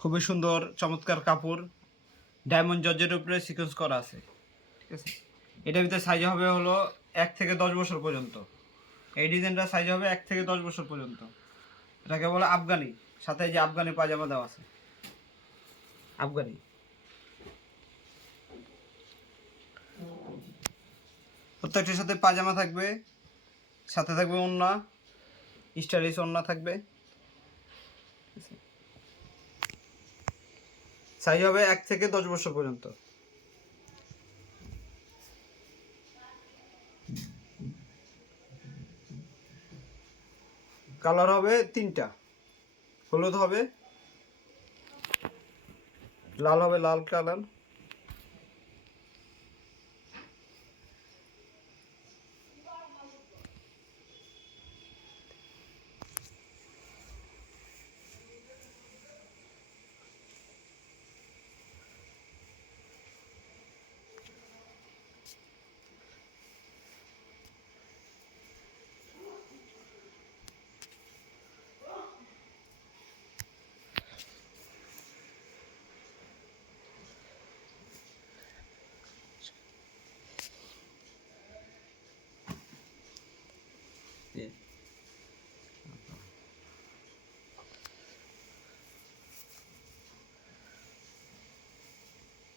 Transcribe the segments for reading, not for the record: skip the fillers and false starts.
খুবই সুন্দর চমৎকার কাপড়, ডায়মন্ড জর্জের উপরে সিকোয়েন্স করা আছে, ঠিক আছে। এটার ভিতরে সাইজ হবে হলো 1 থেকে 10 বছর পর্যন্ত। এই ডিজাইনটা সাইজ হবে 1 থেকে 10 বছর পর্যন্ত। এটাকে বলে আফগানি, সাথে যে আফগানি পায়জামা দেওয়া আছে, আফগানি। প্রত্যেকটার সাথে পায়জামা থাকবে, সাথে থাকবে ওড়না, স্টাইলিশ ওড়না থাকবে। সাইজ হবে 1 থেকে 10 বছর পর্যন্ত। কালার হবে 3টা, হলুদ হবে, লাল হবে, লাল কালার,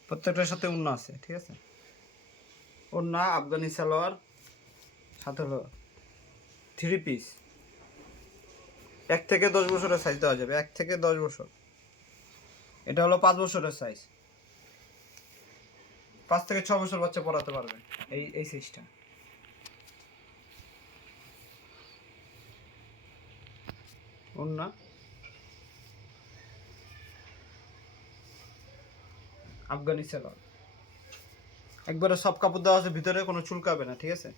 প্রত্যেকটার সাথে ওড়না আছে, ঠিক আছে। ওড়না, আফগানি সালোয়ার, সাথে হলো 3 পিস। 1 থেকে 10 বছরের সাইজ দেওয়া যাবে, 1 থেকে 10 বছর। এটা হলো 5 বছরের সাইজ, 5 থেকে 6 বছর বাচ্চা পড়াতে পারবে এই সাইজটা। ওড়না, আফগানি সালোয়ার, একবারে সব কাপড় দেওয়া আছে, ভিতরে কোনো চুলকাবে না, ঠিক আছে।